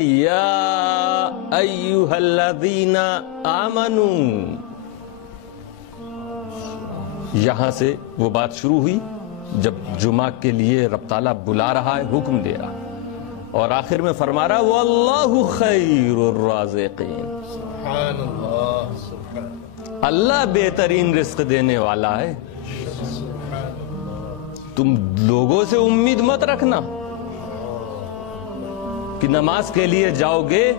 یا ایھا الذین آمنو، یہاں سے وہ بات شروع ہوئی جب جمعہ کے لیے رب تعالیٰ بلا رہا ہے، حکم دے رہا، اور آخر میں فرما رہا واللہ خیر الرازقین، سبحان اللہ، سبحان اللہ بہترین رزق دینے والا ہے۔ تم لوگوں سے امید مت رکھنا کہ نماز کے لیے جاؤ گے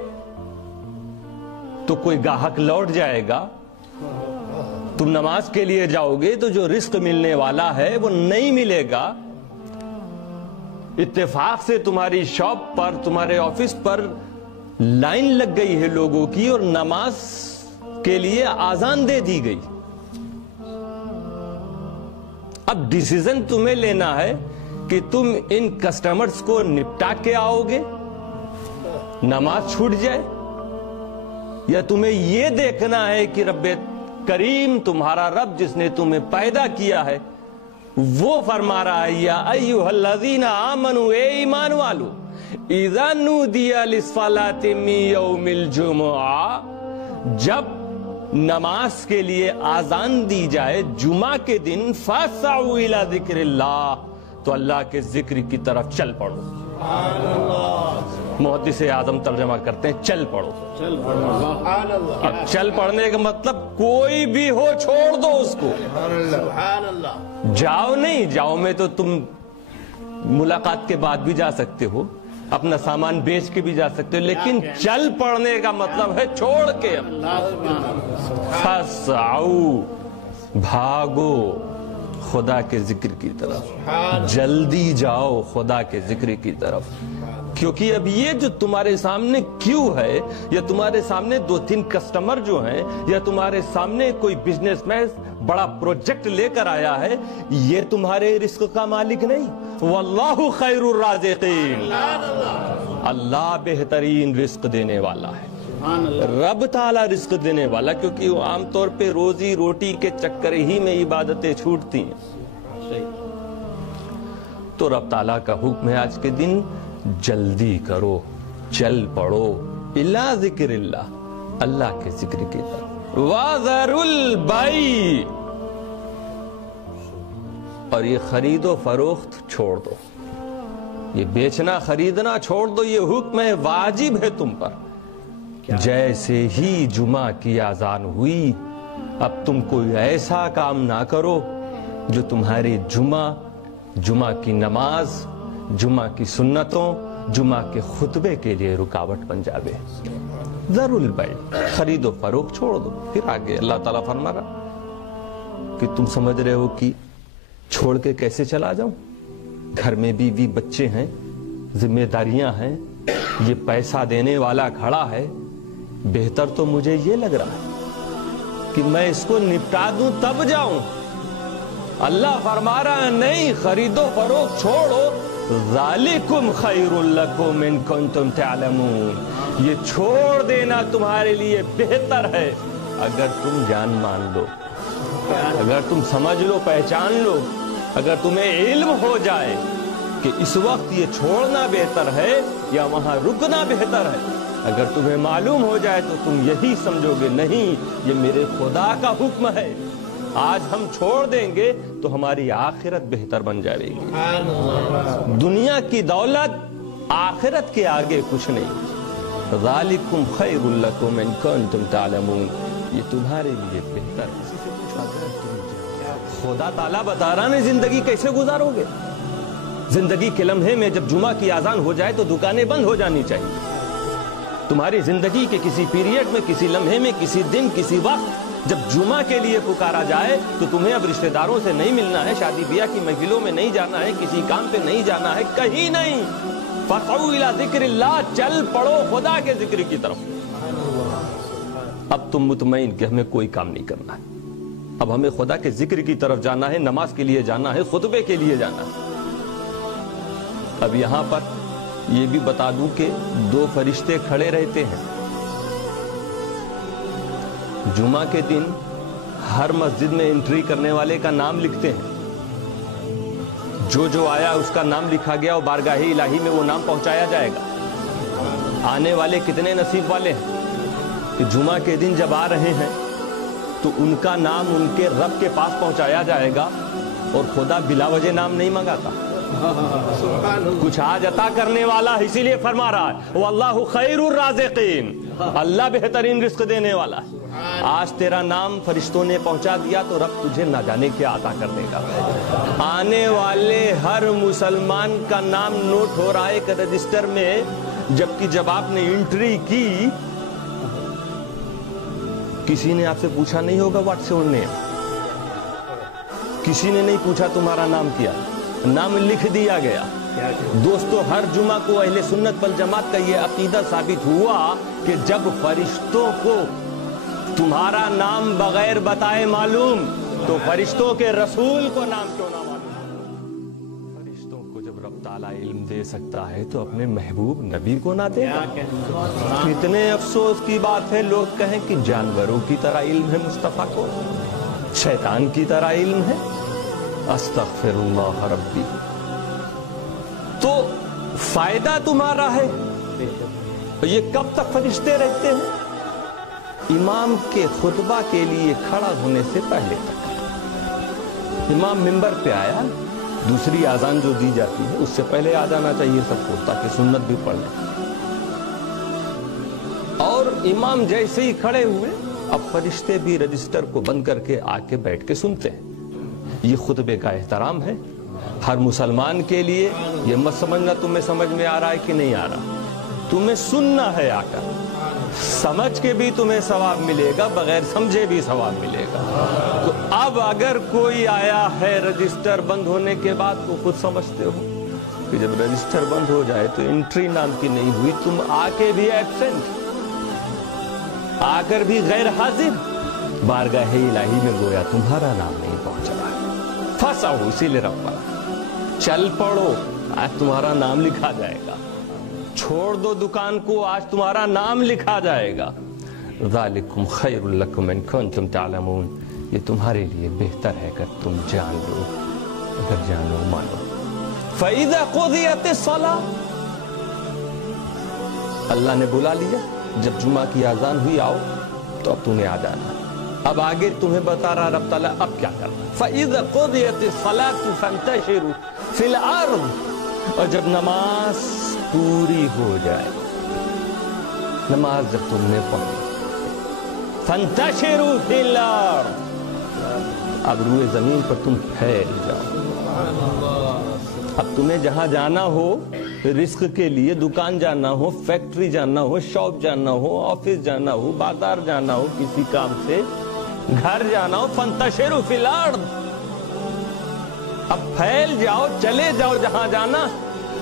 تو کوئی گاہک لوٹ جائے گا۔ تم نماز کے لیے جاؤ گے تو جو رزق ملنے والا ہے وہ نہیں ملے گا۔ اتفاق سے تمہاری شاپ پر، تمہارے آفس پر لائن لگ گئی ہے لوگوں کی، اور نماز کے لیے آذان دے دی گئی۔ اب ڈیسیزن تمہیں لینا ہے کہ تم ان کسٹمرز کو نپٹا کے آؤ گے، نماز چھوٹ جائے، یا تمہیں یہ دیکھنا ہے کہ رب کریم تمہارا رب جس نے تمہیں پیدا کیا ہے وہ فرما رہا ہے یا ایھا الذین آمنوا، اے ایمان والو، اذا نودی للصلاۃ من یوم الجمعہ، جب نماز کے لیے آذان دی جائے جمعہ کے دن، فاسعوا الی ذکر اللہ، تو اللہ کے ذکر کی طرف چل پڑو۔ محدث اعظم ترجمہ کرتے ہیں چل پڑو۔ اب چل پڑنے کا مطلب کوئی بھی ہو چھوڑ دو اس کو، جاؤ نہیں، جاؤ میں تو تم ملاقات کے بعد بھی جا سکتے ہو، اپنا سامان بیچ کے بھی جا سکتے ہو، لیکن چل پڑنے کا مطلب ہے چھوڑ کے۔ فسعوا، بھاگو خدا کے ذکر کی طرف، جلدی جاؤ خدا کے ذکر کی طرف، کیونکہ اب یہ جو تمہارے سامنے کیوں ہے، یا تمہارے سامنے دو تین کسٹمر جو ہیں، یا تمہارے سامنے کوئی بزنس مین بڑا پروجیکٹ لے کر آیا ہے، یہ تمہارے رزق کا مالک نہیں۔ واللہ خیر الرازقین، اللہ بہترین رزق دینے والا ہے، رب تعالیٰ رزق دینے والا، کیونکہ وہ عام طور پہ روزی روٹی کے چکر ہی میں عبادتیں چھوٹتی ہیں۔ تو رب تعالیٰ کا حکم ہے آج کے دن جلدی کرو، چل پڑو الی ذکر اللہ، اللہ کے ذکر کی طرف، وَذَرُوا الْبَيْعَ، اور یہ خرید و فروخت چھوڑ دو، یہ بیچنا خریدنا چھوڑ دو، یہ حکم ہے، واجب ہے تم پر۔ جیسے ہی جمعہ کی اذان ہوئی، اب تم کوئی ایسا کام نہ کرو جو تمہاری جمعہ کی نماز، جمعہ کی سنتوں، جمعہ کے خطبے کے لیے رکاوٹ بن جاوے۔ ذروا البیع، خرید و فروخت چھوڑ دو۔ پھر آگے اللہ تعالیٰ فرما رہا کہ تم سمجھ رہے ہو کہ چھوڑ کے کیسے چلا جاؤں، گھر میں بیوی بچے ہیں، ذمہ داریاں ہیں، یہ پیسہ دینے والا کھڑا ہے، بہتر تو مجھے یہ لگ رہا ہے کہ میں اس کو نپٹا دوں تب جاؤں۔ اللہ فرما رہا ہے نہیں، خرید و فروخت چھوڑو، ذالکم خیر لکم ان کنتم تعلمون، یہ چھوڑ دینا تمہارے لیے بہتر ہے اگر تم جان مان لو، اگر تم سمجھ لو، پہچان لو، اگر تمہیں علم ہو جائے کہ اس وقت یہ چھوڑنا بہتر ہے یا وہاں رکنا بہتر ہے، اگر تمہیں معلوم ہو جائے تو تم یہی سمجھو گے نہیں، یہ میرے خدا کا حکم ہے، آج ہم چھوڑ دیں گے تو ہماری آخرت بہتر بن جائے گی۔ دنیا کی دولت آخرت کے آگے کچھ نہیں۔ ذالکم خیر لکم ان کنتم تعلمون، یہ تمہارے لیے بہتر ہے۔ خدا تعالیٰ بتا رہا ہے زندگی کیسے گزارو گے۔ زندگی کے لمحے میں جب جمعہ کی اذان ہو جائے تو دکانیں بند ہو جانی چاہیے۔ تمہاری زندگی کے کسی پیریڈ میں، کسی لمحے میں، کسی دن، کسی وقت جب جمعہ کے لیے پکارا جائے تو تمہیں اب رشتہ داروں سے نہیں ملنا ہے، شادی بیاہ کی محفلوں میں نہیں جانا ہے، کسی کام پہ نہیں جانا ہے، کہیں نہیں۔ فَسْعَوْا إِلَىٰ ذِكْرِ اللَّهِ، چل پڑو خدا کے ذکر کی طرف۔ اب تم مطمئن کہ ہمیں کوئی کام نہیں کرنا ہے، اب ہمیں خدا کے ذکر کی طرف جانا ہے، نماز کے لیے جانا ہے، خطبے کے لیے جانا ہے۔ اب یہاں پر یہ بھی بتا دوں کہ دو فرشتے کھڑے رہتے ہیں جمعہ کے دن، ہر مسجد میں انٹری کرنے والے کا نام لکھتے ہیں، جو آیا اس کا نام لکھا گیا اور بارگاہ الہی میں وہ نام پہنچایا جائے گا۔ آنے والے کتنے نصیب والے ہیں کہ جمعہ کے دن جب آ رہے ہیں تو ان کا نام ان کے رب کے پاس پہنچایا جائے گا، اور خدا بلا وجہ نام نہیں منگاتا، کچھ آج عطا کرنے والا، اسی لیے فرما رہا ہے واللہ خیر الرازقین، اللہ بہترین رزق دینے والا ہے۔ آج تیرا نام فرشتوں نے پہنچا دیا تو رب تجھے نہ جانے کیا عطا کر دے گا۔ آنے والے ہر مسلمان کا نام نوٹ ہو رہا ہے ایک رجسٹر میں، جبکہ جب آپ نے انٹری کی کسی نے آپ سے پوچھا نہیں ہوگا واٹس یور نیم، کسی نے نہیں پوچھا تمہارا نام کیا، نام لکھ دیا گیا۔ دوستو، ہر جمعہ کو اہل سنت والجماعت کا یہ عقیدہ ثابت ہوا کہ جب فرشتوں کو تمہارا نام بغیر بتائے معلوم تو فرشتوں کے رسول کو نام کیوں نہ معلوم؟ فرشتوں کو جب رب تعالیٰ علم دے سکتا ہے تو اپنے محبوب نبی کو نہ دے گا؟ کتنے افسوس کی بات ہے لوگ کہیں کہ جانوروں کی طرح علم ہے مصطفیٰ کو، شیطان کی طرح علم ہے۔ استغفر اللہ ربی۔ تو فائدہ تمہارا ہے، یہ کب تک فرشتے رہتے ہیں؟ امام کے خطبہ کے لیے کھڑا ہونے سے پہلے تک۔ امام منبر پہ آیا، دوسری اذان جو دی جاتی ہے اس سے پہلے آ جانا چاہیے سب کو تاکہ سنت بھی پڑھ لیں، اور امام جیسے ہی کھڑے ہوئے اب فرشتے بھی رجسٹر کو بند کر کے آ کے بیٹھ کے سنتے ہیں۔ یہ خطبے کا احترام ہے ہر مسلمان کے لیے۔ یہ مت سمجھنا تمہیں سمجھ میں آ رہا ہے کہ نہیں آ رہا، تمہیں سننا ہے، آ کر سمجھ کے بھی تمہیں ثواب ملے گا، بغیر سمجھے بھی ثواب ملے گا۔ تو اب اگر کوئی آیا ہے رجسٹر بند ہونے کے بعد تو خود سمجھتے ہو کہ جب رجسٹر بند ہو جائے تو انٹری نام کی نہیں ہوئی، تم آ کے بھی ایبسنٹ، آ کر بھی غیر حاضر، بارگاہ الہی میں گویا تمہارا نام نہیں پہنچ رہا ہے۔ پھنسا ہو، اسی لیے رب پڑا، چل پڑو آج تمہارا نام لکھا جائے گا، چھوڑ دو دکان کو آج تمہارا نام لکھا جائے گا۔ ذالکم خیر لکم ان کنتم تعلمون، یہ تمہارے لیے بہتر ہے اگر تم جان لو، اگر جانو مانو۔ فَإِذَا قُضِيَتِ الصَّلَاةُ، اللہ نے بلا لیا، جب جمعہ کی اذان ہوئی آؤ تو اب تمہیں آ جانا۔ اب آگے تمہیں بتا رہا رب تعالیٰ اب کیا کرنا۔ فَإِذَا قُضِيَتِ الصَّلَاةُ فَانْتَشِرُوا فِي الْأَرْضِ، اور جب نماز پوری ہو جائے، نماز جب تم نے پڑھی، فَانْتَشِرُوا فِي الْأَرْضِ، اب روئے زمین پر تم پھیل جاؤ۔ اب تمہیں جہاں جانا ہو رزق کے لیے، دکان جانا ہو، فیکٹری جانا ہو، شاپ جانا ہو، آفس جانا ہو، بازار جانا ہو، کسی کام سے گھر جانا ہو، فَانْتَشِرُوا فِي الْأَرْضِ، اب پھیل جاؤ، چلے جاؤ جہاں جانا۔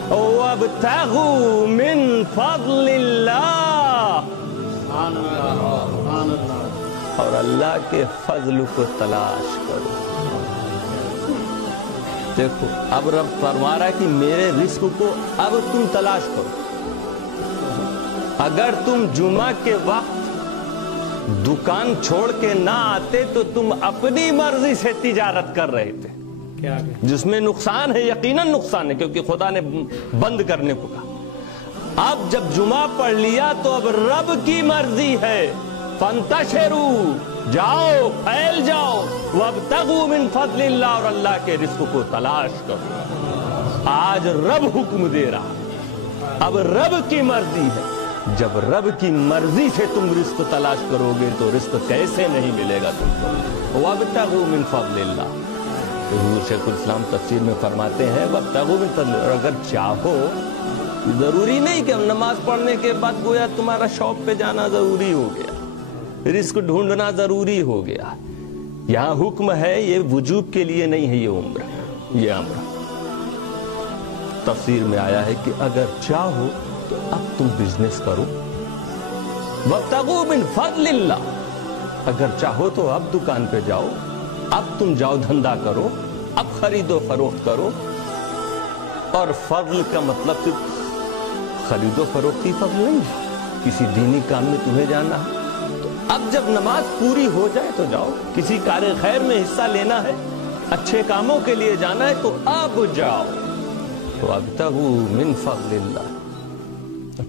وَابْتَغُوا مِن فَضْلِ اللَّهِ، اور اللہ کے فضل کو تلاش کرو۔ دیکھو اب رب فرما رہا ہے کہ میرے رزق کو اب تم تلاش کرو۔ اگر تم جمعہ کے وقت دکان چھوڑ کے نہ آتے تو تم اپنی مرضی سے تجارت کر رہے تھے، جس میں نقصان ہے، یقیناً نقصان ہے، کیونکہ خدا نے بند کرنے کو کہا۔ اب جب جمعہ پڑھ لیا تو اب رب کی مرضی ہے، فَانْتَشِرُوا، جاؤ پھیل جاؤ، وَابْتَغُوا مِن فَضْلِ اللَّهِ، اور اللہ کے رزق کو تلاش کرو۔ آج رب حکم دے رہا، اب رب کی مرضی ہے۔ جب رب کی مرضی سے تم رزق تلاش کرو گے تو رزق کیسے نہیں ملے گا تم کو؟ وَابْتَغُوا مِن فَضْلِ اللَّهِ، حضور شیخ الاسلام تفسیر میں فرماتے ہیں وَابْتَغُوا مِن فَضْلِ، اور اگر چاہو، ضروری نہیں کہ نماز پڑھنے کے بعد گویا تمہارا شاپ پہ جانا ضروری ہو گیا، رزق ڈھونڈنا ضروری ہو گیا۔ یہاں حکم ہے، یہ وجوب کے لیے نہیں ہے، یہ امر۔ تفسیر میں آیا ہے کہ اگر چاہو تو اب تم بزنس کرو، وَابْتَغُوا مِن فَضْلِ اللَّهِ، اگر چاہو تو اب دکان پہ جاؤ، اب تم جاؤ دھندا کرو، اب خرید و فروخت کرو۔ اور فضل کا مطلب صرف خرید و فروخت ہی فضل نہیں ہے، کسی دینی کام میں تمہیں جانا ہے تو اب جب نماز پوری ہو جائے تو جاؤ، کسی کار خیر میں حصہ لینا ہے، اچھے کاموں کے لیے جانا ہے تو اب جاؤ۔ وَابْتَغُوا مِن فَضْلِ اللَّهِ،